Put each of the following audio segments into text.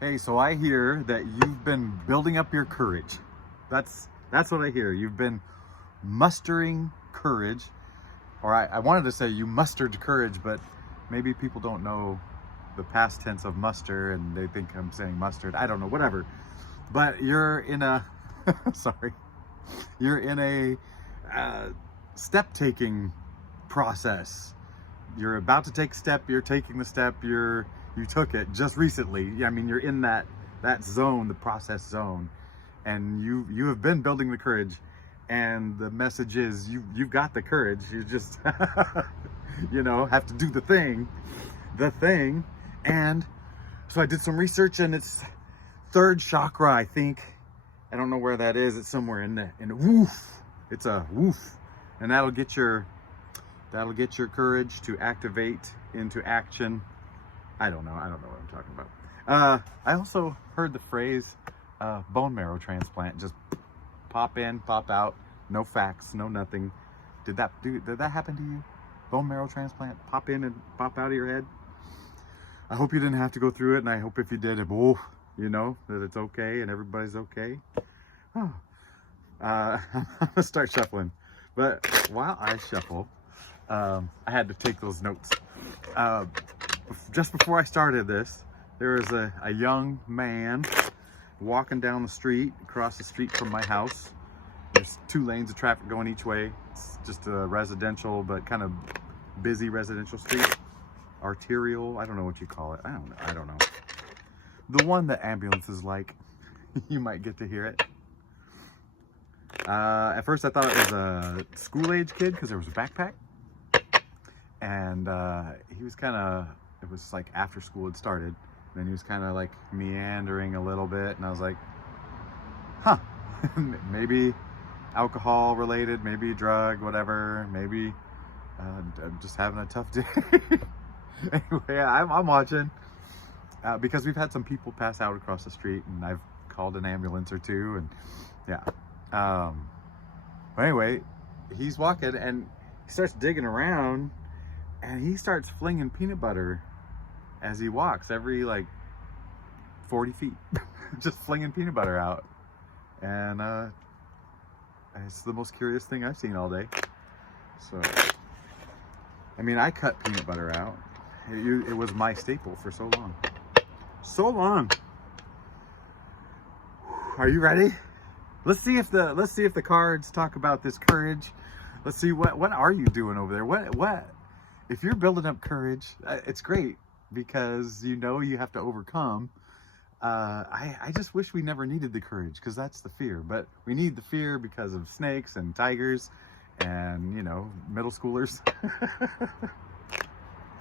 Hey, so I hear that you've been building up your courage. That's what I hear. You've been mustering courage, or I wanted to say you mustered courage, but maybe people don't know the past tense of muster and they think I'm saying mustard. I don't know, whatever. But you're in a sorry, you're in a step taking process. You're about to take a step, you're taking the step, you took it just recently. I mean, you're in that zone, the process zone, and you have been building the courage. And the message is you've got the courage. You just have to do the thing. And so I did some research, and it's third chakra, I think. I don't know where that is. It's somewhere in the woof. It's a woof, and that'll get your courage to activate into action. I don't know what I'm talking about. I also heard the phrase bone marrow transplant. Just pop in, pop out, no facts, no nothing. Did that happen to you? Bone marrow transplant, pop in and pop out of your head. I hope you didn't have to go through it, and I hope if you did, that it's okay and everybody's okay. I'm gonna start shuffling, but while I shuffle, I had to take those notes. Just before I started this, there was a young man walking down the street, across the street from my house. There's 2 lanes of traffic going each way. It's just a residential, but kind of busy residential street. Arterial, I don't know what you call it. I don't know. The one that ambulances like. You might get to hear it. At first I thought it was a school-age kid because there was a backpack. And he was it was like after school had started. And then he was kind of like meandering a little bit. And I was like, huh, maybe alcohol related, maybe drug, whatever. Maybe I'm just having a tough day. Anyway, I'm watching because we've had some people pass out across the street, and I've called an ambulance or two, and yeah. But anyway, he's walking and he starts digging around, and he starts flinging peanut butter as he walks every like 40 feet, just flinging peanut butter out. And it's the most curious thing I've seen all day. So, I mean, I cut peanut butter out. It was my staple for so long. So long. Are you ready? Let's see if the cards talk about this courage. Let's see what are you doing over there? What if you're building up courage? It's great because you have to overcome. I just wish we never needed the courage, because that's the fear. But we need the fear because of snakes and tigers and middle schoolers.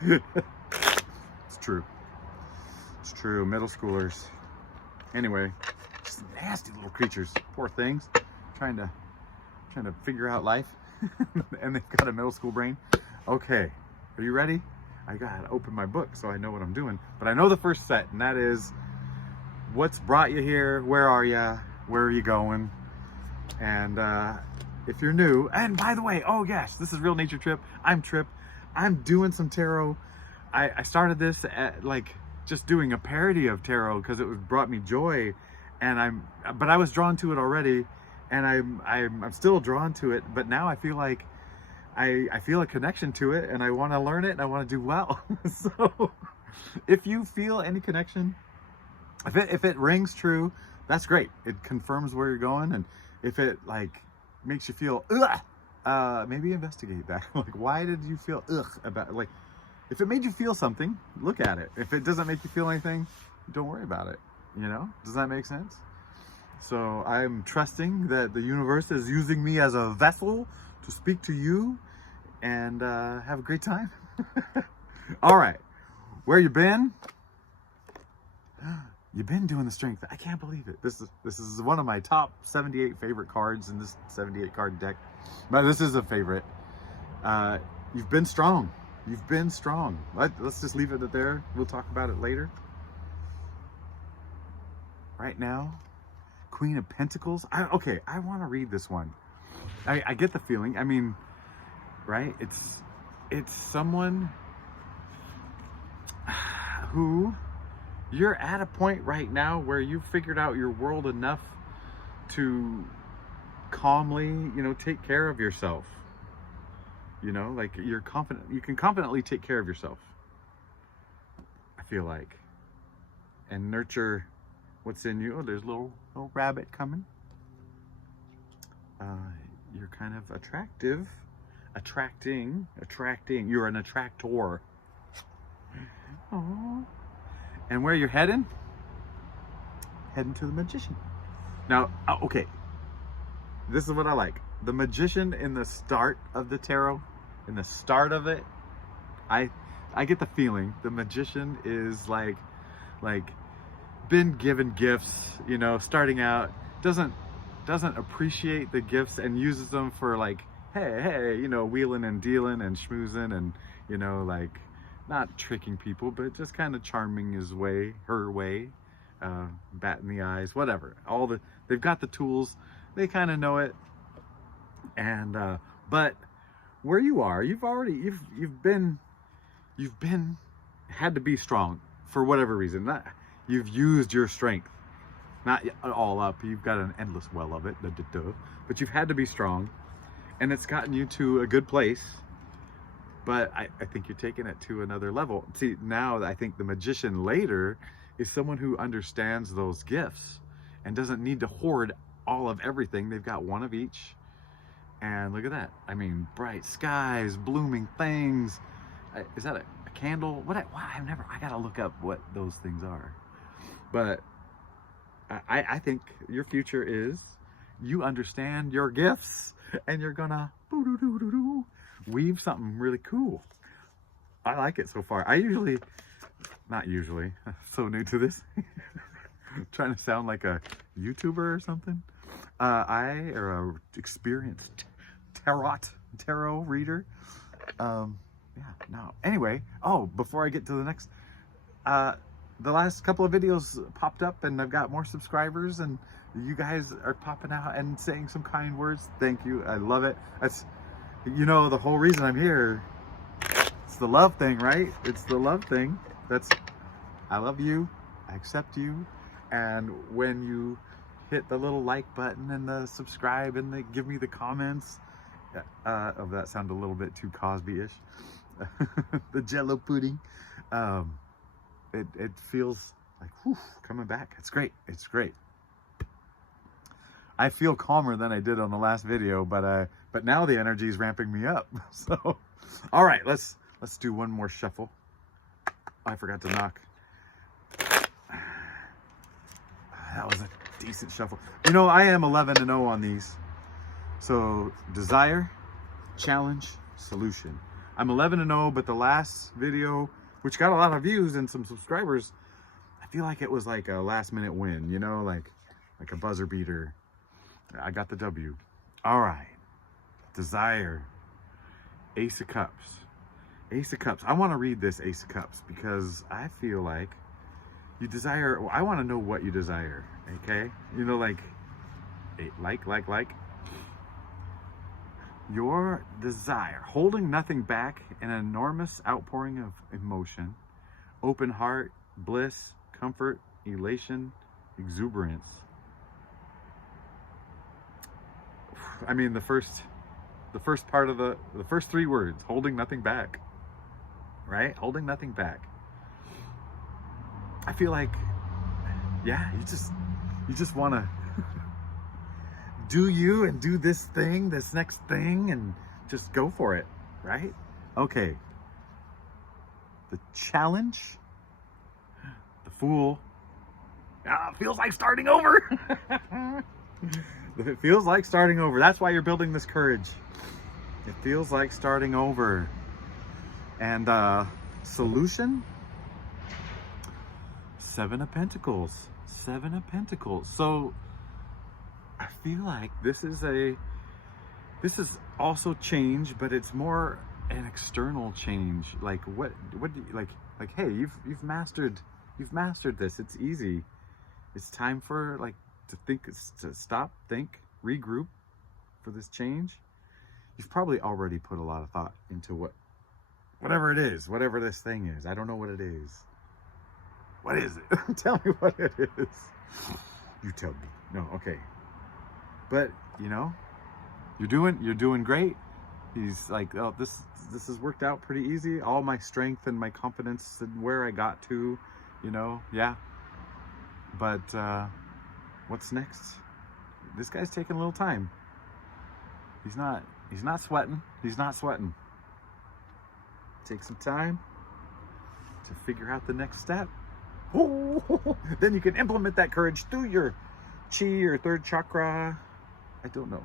It's true, middle schoolers. Anyway, just nasty little creatures, poor things, trying to figure out life. And they've got a middle school brain. Okay, are you ready? I gotta open my book so I know what I'm doing. But I know the first set, and that is, what's brought you here? Where are you? Where are you going? And if you're new, and by the way, oh yes, this is Real Nature Trip. I'm Trip. I'm doing some tarot. I started this at just doing a parody of tarot because it brought me joy, and but I was drawn to it already, and I'm still drawn to it. But now I feel like I feel a connection to it, and I want to learn it, and I want to do well. So if you feel any connection, if it rings true, that's great. It confirms where you're going. And if it makes you feel ugh, maybe investigate that. Why did you feel ugh about it? If it made you feel something, look at it. If it doesn't make you feel anything, don't worry about it. Does that make sense? So I'm trusting that the universe is using me as a vessel to speak to you, and have a great time. All right, where you been? You've been doing the strength. I can't believe it. This is one of my top 78 favorite cards in this 78 card deck. But this is a favorite. You've been strong. You've been strong. Let's just leave it there. We'll talk about it later. Right now, Queen of Pentacles. I want to read this one. I get the feeling. I mean, right? It's someone who You're at a point right now where you've figured out your world enough to calmly, take care of yourself. Like you're confident, you can confidently take care of yourself, I feel like, and nurture what's in you. Oh, there's a little rabbit coming. You're kind of attracting. You're an attractor. Aww. And where you're heading? Heading to the magician. Now, okay, this is what I like. The magician in the start of the tarot, in the start of it, I get the feeling the magician is like been given gifts, starting out, doesn't appreciate the gifts and uses them for like, hey, wheeling and dealing and schmoozing and, like not tricking people, but just kind of charming her way, batting the eyes, whatever. They've got the tools, they kind of know it. And but where you are, you've had to be strong for whatever reason. You've used your strength, not all up. You've got an endless well of it, but you've had to be strong, and it's gotten you to a good place. But I think you're taking it to another level. See, now I think the magician later is someone who understands those gifts and doesn't need to hoard all of everything. They've got one of each. And look at that. I mean, bright skies, blooming things. Is that a candle? I gotta look up what those things are. But I think your future is you understand your gifts and you're gonna weave something really cool. I like it so far. Not usually, so new to this. Trying to sound like a YouTuber or something. I are a experienced tarot reader. Anyway, before I get to the next, the last couple of videos popped up and I've got more subscribers and you guys are popping out and saying some kind words. Thank you. I love it. That's, the whole reason I'm here. It's the love thing, right? It's the love thing. I love you. I accept you. And when you hit the little like button and the subscribe and they give me the comments, that sounded a little bit too Cosby-ish. The Jello pudding. It feels like, whew, coming back. It's great. It's great. I feel calmer than I did on the last video, but now the energy is ramping me up. So, all right, let's do one more shuffle. I forgot to knock. That was a decent shuffle. I am 11-0 on these. So desire, challenge, solution. I'm 11-0, but the last video, which got a lot of views and some subscribers, I feel like it was like a last-minute win. Like a buzzer beater. I got the W. All right. Desire. Ace of Cups. Ace of Cups. I want to read this Ace of Cups because I feel like you desire. Well, I want to know what you desire. Okay. Like. Your desire. Holding nothing back. An enormous outpouring of emotion. Open heart. Bliss. Comfort. Elation. Exuberance. I mean, the first part of the first three words, holding nothing back, right? Holding nothing back. I feel like, yeah, you just want to do you and do this next thing, and just go for it, right? Okay. The challenge, the Fool. Feels like starting over. It feels like starting over. That's why you're building this courage. It feels like starting over. And solution? Seven of Pentacles. Seven of Pentacles. So I feel like this is also change, but it's more an external change. Like what do you like, hey, you've mastered this. It's easy. It's time for to stop, think, regroup for this change. You've probably already put a lot of thought into whatever it is, whatever this thing is. I don't know what it is. What is it? Tell me what it is. You tell me. No, okay. But you know, you're doing great. He's like, oh, this has worked out pretty easy. All my strength and my confidence and where I got to, you know, yeah. But what's next? This guy's taking a little time. He's not sweating. He's not sweating. Take some time to figure out the next step. Then you can implement that courage through your chi or third chakra. I don't know.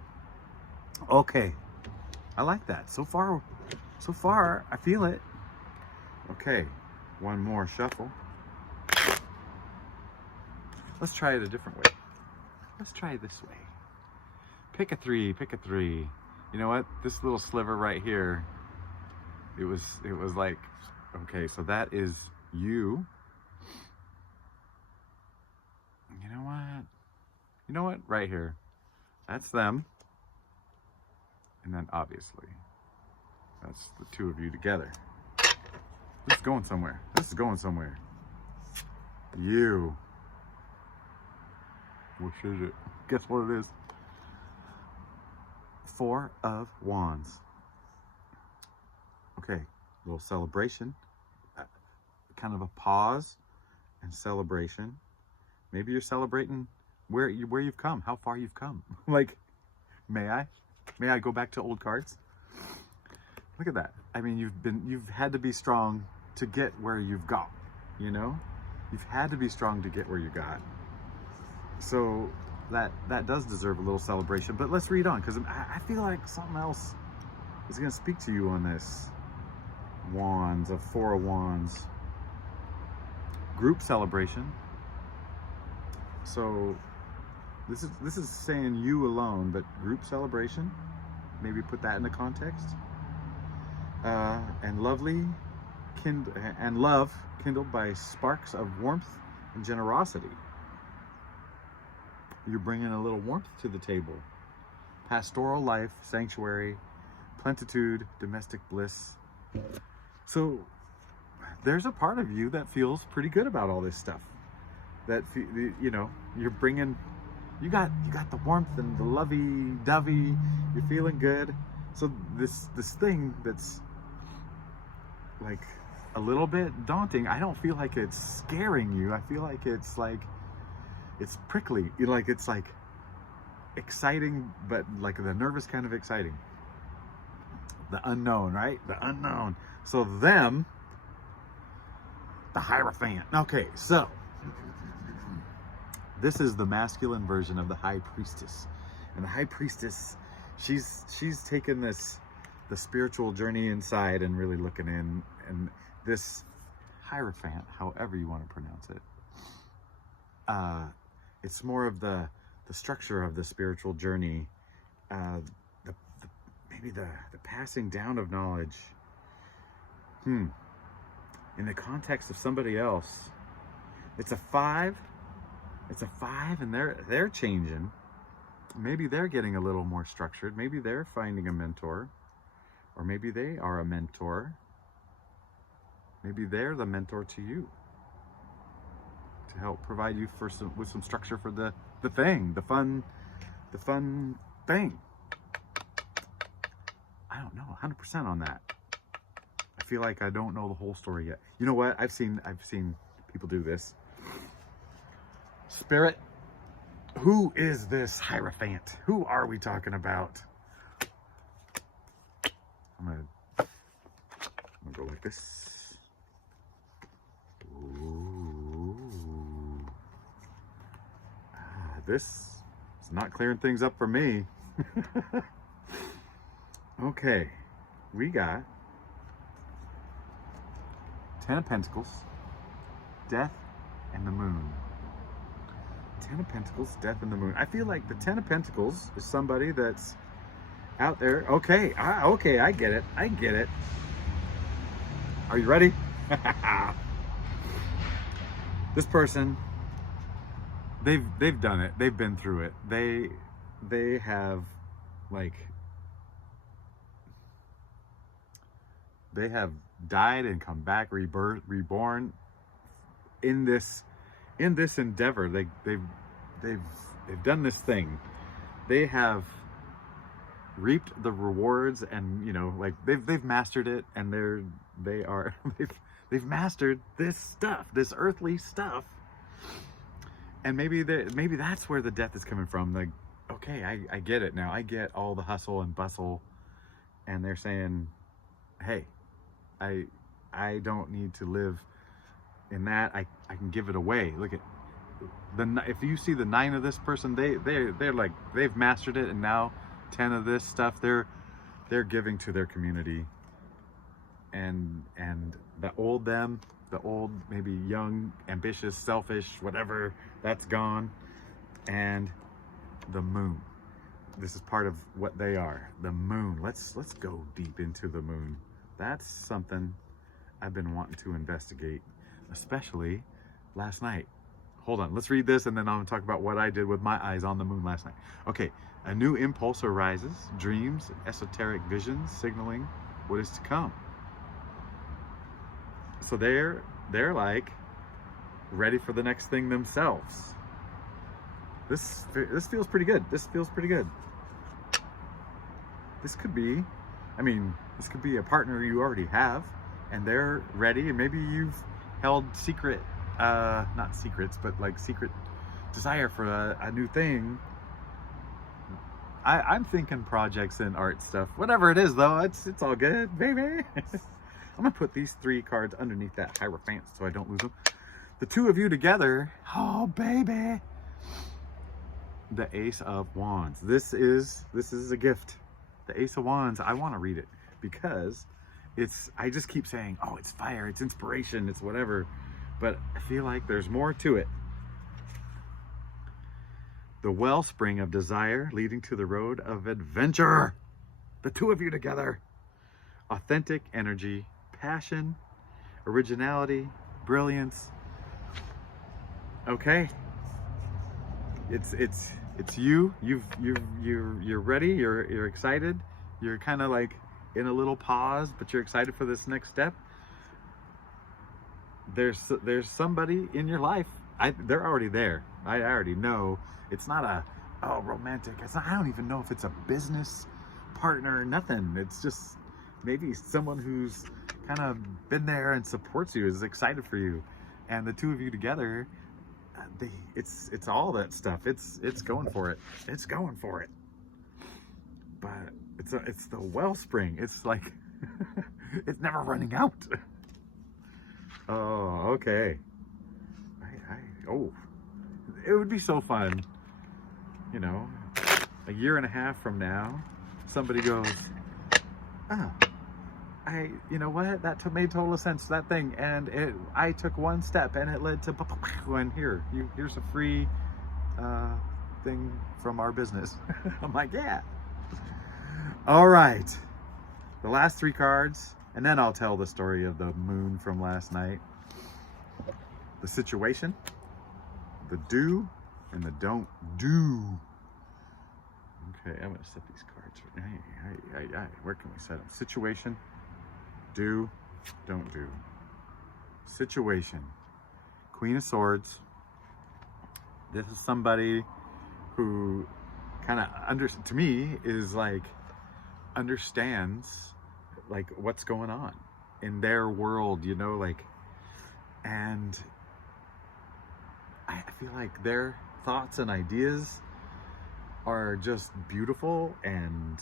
Okay. I like that. So far, I feel it. Okay. One more shuffle. Let's try it a different way. Let's try it this way. Pick a three. You know what? This little sliver right here, it was like, okay, so that is you. You know what? Right here. That's them. And then obviously, that's the two of you together. This is going somewhere. You. Which is it? Guess what it is? Four of Wands. Okay, little celebration. Kind of a pause and celebration. Maybe you're celebrating where you've come, how far you've come. Like, may I go back to old cards? Look at that. I mean, you've had to be strong to get where you've got, you know? You've had to be strong to get where you got. So that does deserve a little celebration, but let's read on, because I feel like something else is going to speak to you on this. Wands, of Four of Wands. Group celebration. So this is saying you alone, but group celebration. Maybe put that into context. And love kindled by sparks of warmth and generosity. You're bringing a little warmth to the table. Pastoral life, sanctuary, plenitude, domestic bliss. So there's a part of you that feels pretty good about all this stuff. That, you know, you're bringing, you got the warmth and the lovey-dovey. You're feeling good. So this thing that's like a little bit daunting, I don't feel like it's scaring you. I feel like it's prickly. It's like exciting, but like the nervous kind of exciting. The unknown, right? The unknown. So them, the Hierophant. Okay, so this is the masculine version of the High Priestess. And the High Priestess, she's taken the spiritual journey inside and really looking in. And this Hierophant, however you want to pronounce it, it's more of the structure of the spiritual journey, maybe the passing down of knowledge. In the context of somebody else, it's a 5. It's a 5, and they're changing. Maybe they're getting a little more structured. Maybe they're finding a mentor, or maybe they are a mentor. Maybe they're the mentor to you, to help provide you with some structure for the fun thing. I don't know 100% on that. I feel like I don't know the whole story yet. You know what? I've seen people do this. Spirit, who is this Hierophant? Who are we talking about? I'm gonna go like this. Ooh. This is not clearing things up for me. Okay, we got 10 of Pentacles, Death, and the Moon. 10 of Pentacles, Death, and the Moon. I feel like the 10 of Pentacles is somebody that's out there. Okay, okay, I get it. Are you ready? This person, they've done it. They've been through it. They have, like, they have died and come back, reborn in this endeavor. They've done this thing. They have reaped the rewards, and you know, like they've mastered it, and they are they've mastered this stuff, this earthly stuff. And maybe that's where the death is coming from. Like, okay, I get it now. I get all the hustle and bustle, and they're saying, hey, I don't need to live in that. I can give it away. Look at if you see the 9 of this person, they're like, they've mastered it, and now 10 of this stuff they're giving to their community. And the old them, the old, maybe young, ambitious, selfish, whatever, that's gone. And the moon, this is part of what they are. The moon. Let's go deep into the moon. That's something I've been wanting to investigate, especially last night. Hold on, let's read this, and then I'm gonna talk about what I did with my eyes on the moon last night. Okay, a new impulse arises, dreams, esoteric visions, signaling what is to come. So they're like ready for the next thing themselves. This feels pretty good. This feels pretty good. This could be, I mean, this could be a partner you already have, and they're ready, and maybe you've held secret, not secrets, but like secret desire for a new thing. I'm thinking projects and art stuff. Whatever it is, though, it's all good, baby. I'm gonna put these 3 cards underneath that Hierophant so I don't lose them. The 2 of you together, oh baby. The Ace of Wands. This is a gift. The Ace of Wands, I want to read it because I just keep saying, oh, it's fire, it's inspiration, it's whatever, but I feel like there's more to it. The wellspring of desire leading to the road of adventure. The 2 of you together. Authentic energy, passion, originality, brilliance. Okay, it's you. You're ready. You're excited. You're kind of like in a little pause, but you're excited for this next step. There's somebody in your life. They're already there. I already know. It's not romantic. I don't even know if it's a business partner. Nothing. It's just maybe someone who's kind of been there and supports you, is excited for you, and the 2 of you together, it's all that stuff. It's going for it. It's going for it. But it's the wellspring. It's like it's never running out. Oh, okay. It would be so fun, you know, a year and a half from now, somebody goes, you know what, that made total sense, that thing, and I took one step and it led to, and here's a free thing from our business. I'm like, yeah. All right, the last 3 cards, and then I'll tell the story of the moon from last night. The situation, the do, and the don't do. Okay, I'm gonna set these cards. Where can we set them? Situation, do, don't do. Situation, Queen of Swords. This is somebody who kind of to me is like understands like what's going on in their world, you know, like, and I feel like their thoughts and ideas are just beautiful and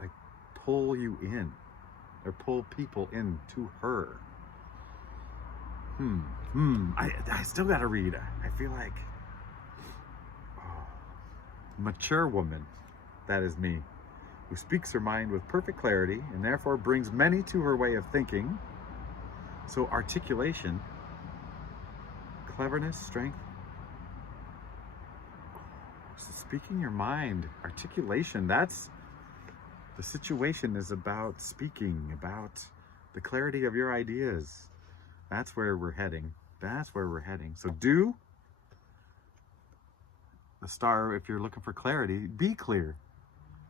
like pull you in, or pull people into her. I still gotta read. I feel like mature woman, that is me, who speaks her mind with perfect clarity and therefore brings many to her way of thinking. So articulation, cleverness, strength. So speaking your mind, articulation, that's the situation, is about speaking, about the clarity of your ideas. That's where we're heading. That's where we're heading. So do the star, if you're looking for clarity, be clear,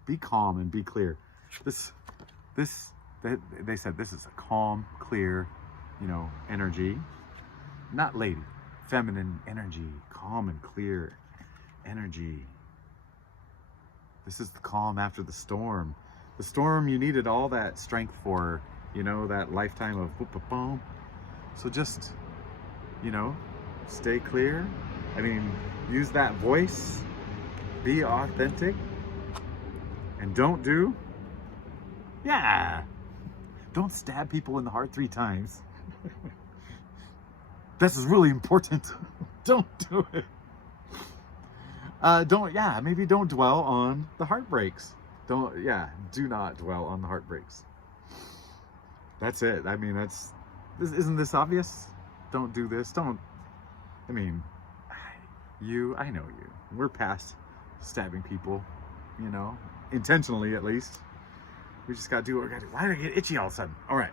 be calm, and be clear. They said this is a calm, clear, you know, energy. Not lady. feminine energy, calm and clear energy. This is the calm after the storm. The storm you needed all that strength for, you know, that lifetime of boom, boom, boom. So just, you know, stay clear. I mean, use that voice, be authentic, and don't stab people in the heart 3 times. This is really important. Don't do it. Maybe don't dwell on the heartbreaks. Do not dwell on the heartbreaks. That's it. I mean, isn't this obvious? Don't do this. I know you. We're past stabbing people, you know, intentionally at least. We just gotta do what we gotta do. Why did I get itchy all of a sudden? All right.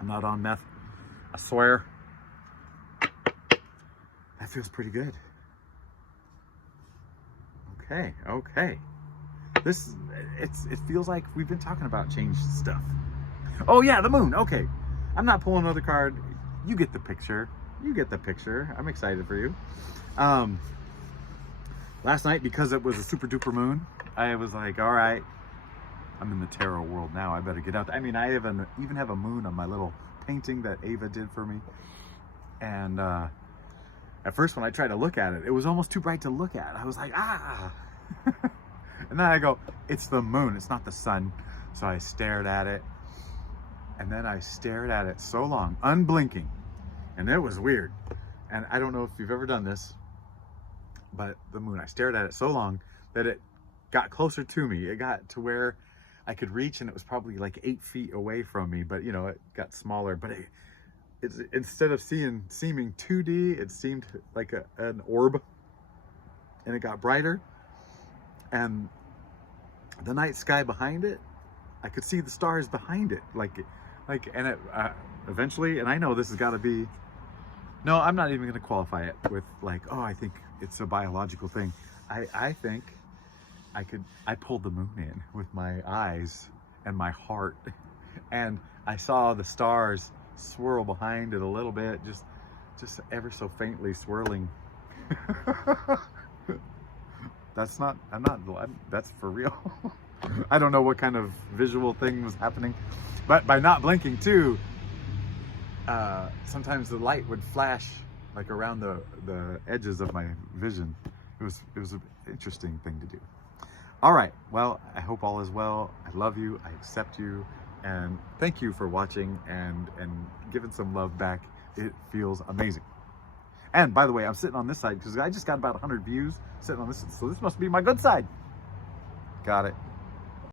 I'm not on meth. I swear. That feels pretty good. Okay. It feels like we've been talking about change stuff. Oh yeah, the moon. Okay. I'm not pulling another card. You get the picture. I'm excited for you. Last night, because it was a super duper moon, I was like, all right, I'm in the tarot world now. I better get out. I mean, I even have a moon on my little painting that Ava did for me. And at first, when I tried to look at it, it was almost too bright to look at. I was like, ah. And then I go, it's the moon. It's not the sun. So I stared at it. And then I stared at it so long, unblinking. And it was weird. And I don't know if you've ever done this, but the moon, I stared at it so long that it got closer to me. It got to where I could reach, and it was probably like 8 feet away from me, but you know, it got smaller. But it's instead of seeming 2D, it seemed like an orb, and it got brighter. And the night sky behind it, I could see the stars behind it, and it eventually, and I know this has got to be, no, I'm not even going to qualify it with like, oh, I think it's a biological thing. I think I pulled the moon in with my eyes and my heart, and I saw the stars swirl behind it a little bit, just ever so faintly swirling. That's for real. I don't know what kind of visual thing was happening, but by not blinking too, sometimes the light would flash like around the edges of my vision. It was an interesting thing to do. All right, well, I hope all is well. I love you, I accept you, and thank you for watching and giving some love back. It feels amazing. And by the way, I'm sitting on this side because I just got about 100 views sitting on this, so this must be my good side. Got it.